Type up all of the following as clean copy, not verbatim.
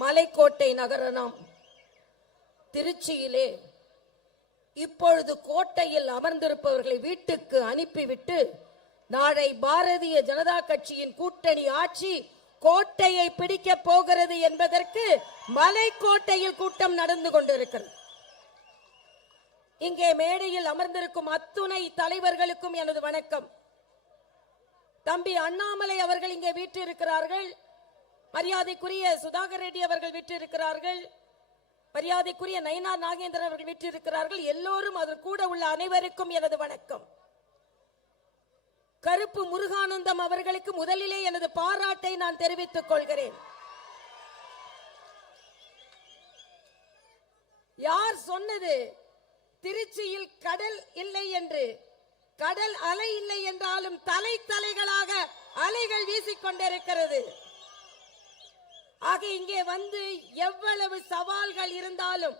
மலைக்கோட்டை நகரம் திருச்சியிலே இப்பொழுது கோட்டையில் அமர்ந்திருப்பவர்களை வீட்டுக்கு அனுப்பிவிட்டு நாளை பாரதிய ஜனதா கட்சியின் கூட்டணி ஆட்சி கோட்டையை பிடிக்க போகிறது என்பதற்கு மலைக்கோட்டையில் கூட்டம் நடந்து கொண்டிருக்கிறது. இங்கே மேடையில் அமர்ந்திருக்கும் அத்துணை தலைவர்களுக்கும் எனது வணக்கம். தம்பி அண்ணாமலை அவர்கள் இங்கே வீற்றிருக்கிறார்கள். மரியாதைக்குரிய சுதாகர் ரெட்டி அவர்கள் வீற்றிருக்கிறார்கள். மரியாதைக்குரிய நயினா நாகேந்திரன் அவர்கள் வீற்றிருக்கிறார்கள். எல்லோரும் அதில் கூட உள்ள அனைவருக்கும் எனது வணக்கம். கருப்பு முருகானந்தம் அவர்களுக்கு முதலிலே எனது பாராட்டை நான் தெரிவித்துக் கொள்கிறேன். யார் சொன்னது திருச்சியில் கடல் இல்லை என்று? கடல் அலை இல்லை என்றாலும் தலை தலைகளாக அலைகள் வீசிக்கொண்டிருக்கிறது. ஆக இங்கே வந்து எவ்வளவு சவால்கள் இருந்தாலும்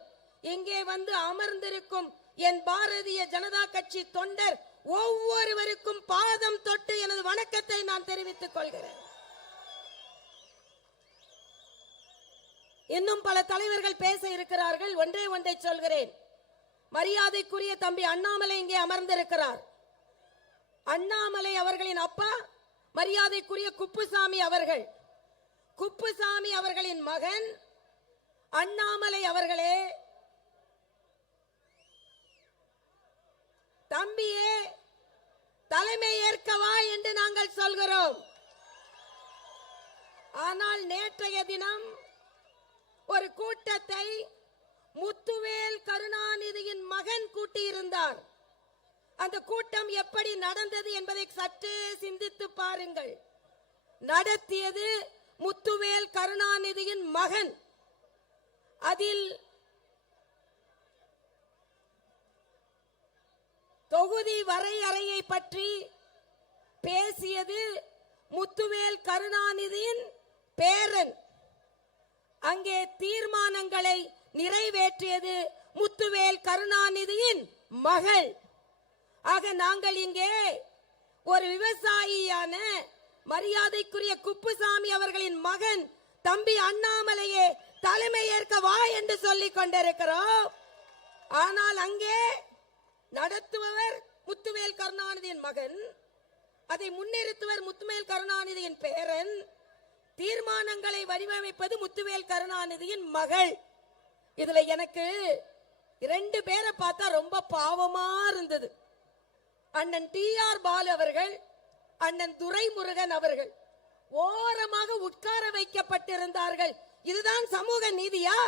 இங்கே வந்து அமர்ந்திருக்கும் என் பாரதிய ஜனதா கட்சி தொண்டர் ஒவ்வொருவருக்கும் பாதம் தொட்டு எனது வணக்கத்தை நான் தெரிவித்துக் கொள்கிறேன். இன்னும் பல தலைவர்கள் பேச இருக்கிறார்கள். ஒன்றை சொல்கிறேன். மரியாதைக்குரிய தம்பி அண்ணாமலை இங்கே அமர்ந்திருக்கிறார். அண்ணாமலை அவர்களின் அப்பா மரியாதைக்குரிய குப்புசாமி அவர்கள். குப்புசாமி அவர்களின் மகன் அண்ணாமலை அவர்களே, தம்பியே தலைமை ஏற்கவா என்று நாங்கள் சொல்கிறோம். ஆனால் நேற்றைய தினம் ஒரு கூட்டத்தை முத்துவேல் கருணாநிதியின் மகன் கூட்டியிருந்தார். அந்த கூட்டம் எப்படி நடந்தது என்பதை சற்றே சிந்தித்து பாருங்கள். நடத்தியது முத்துவேல் கருணாநிதியின் மகன். அதில் தொகுதி வரையறையை பற்றி பேசியது முத்துவேல் கருணாநிதியின் பேரன். அங்கே தீர்மானங்களை நிறைவேற்றியது முத்துவேல் கருணாநிதியின் மகள். ஆக நாங்கள் இங்கே ஒரு விவசாயியான மரியாதைக்குரிய குப்புசாமி அவர்களின் மகன் தம்பி அண்ணாமலையே தலைமை ஏற்க வா என்று சொல்லிக் கொண்டிருக்கிறோம். ஆனால் அங்கே நடத்துபவர் முத்துவேல் கருணாநிதியின் மகன், அதை முன்னிறுத்துவர் முத்துவேல் கருணாநிதியின் பேரன், தீர்மானங்களை வடிவமைப்பது முத்துவேல் கருணாநிதியின் மகள். இதுல எனக்கு 2 பேரை பார்த்தா ரொம்ப பாவமா இருந்தது. அண்ணன் டி.ஆர். பாலு அவர்கள், அண்ணன் துரைமுருகன் அவர்கள் ஓரமாக உட்கார வைக்கப்பட்டிருந்தார்கள். இதுதான் சமூக நீதியா?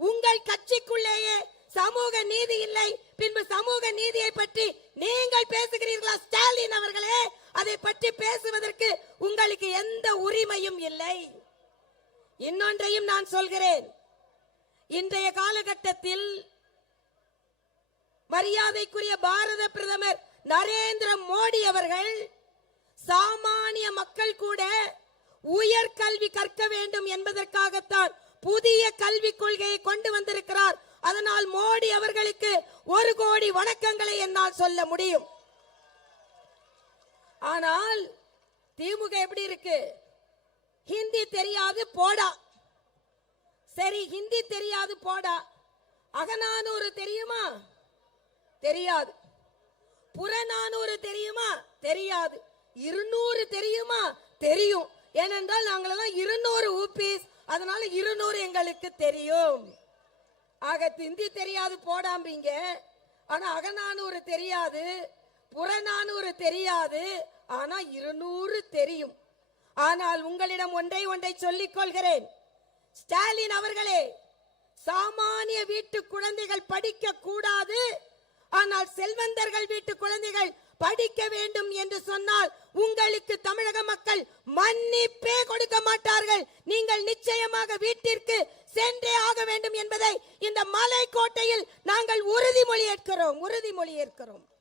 உங்கள் கட்சிக்குள்ளேயே சமூக நீதி இல்லை, பின்பு சமூக நீதியை பற்றி நீங்கள் பேசுகிறீர்களா? ஸ்டாலின் அவர்களே, அதை பற்றி பேசுவதற்கு உங்களுக்கு எந்த உரிமையும் இல்லை. இன்னொன்றையும் நான் சொல்கிறேன். இன்றைய காலகட்டத்தில் மரியாதைக்குரிய பாரத பிரதமர் நரேந்திர மோடி அவர்கள் சாமானிய மக்கள் கூட உயர்கல்வி கற்க வேண்டும் என்பதற்காகத்தான் புதிய கல்விக் கொள்கையை கொண்டு வந்திருக்கிறார். அதனால் மோடி அவர்களுக்கு 1 கோடி வணக்கங்களை என்னால் சொல்ல முடியும். ஆனால் திமுக எப்படி இருக்கு? ஹிந்தி தெரியாது போடா. சரி, ஹிந்தி தெரியாது போடா. அகநானூறு தெரியுமா? தெரியாது. புறநானூறு தெரியுமா? தெரியாது. 200 தெரியுமா? தெரியும். ஏனென்றால் நாங்களெல்லாம் 200 ஊபிஸ், அதனால 200 எங்களுக்கு தெரியும். ஆக ஹிந்தி தெரியாது போடாம்பீங்க, ஆனா அகநானூறு தெரியாது, புறநானூறு தெரியாது, ஆனா 200 தெரியும். ஆனால் உங்களிடம் ஒன்றை சொல்லிக் கொள்கிறேன். ஸ்டாலின் அவர்களே, சாமானிய வீட்டு குழந்தைகள் படிக்க கூடாது, ஆனால் செல்வந்தர்கள் வீட்டு குழந்தைகள் படிக்க வேண்டும் என்று சொன்னால் உங்களுக்கு தமிழக மக்கள் மன்னிப்பே கொடுக்க மாட்டார்கள். நீங்கள் நிச்சயமாக வீட்டிற்கு சென்றே ஆக வேண்டும் என்பதை இந்த மலைக்கோட்டையில் நாங்கள் உறுதிமொழி ஏற்கிறோம்.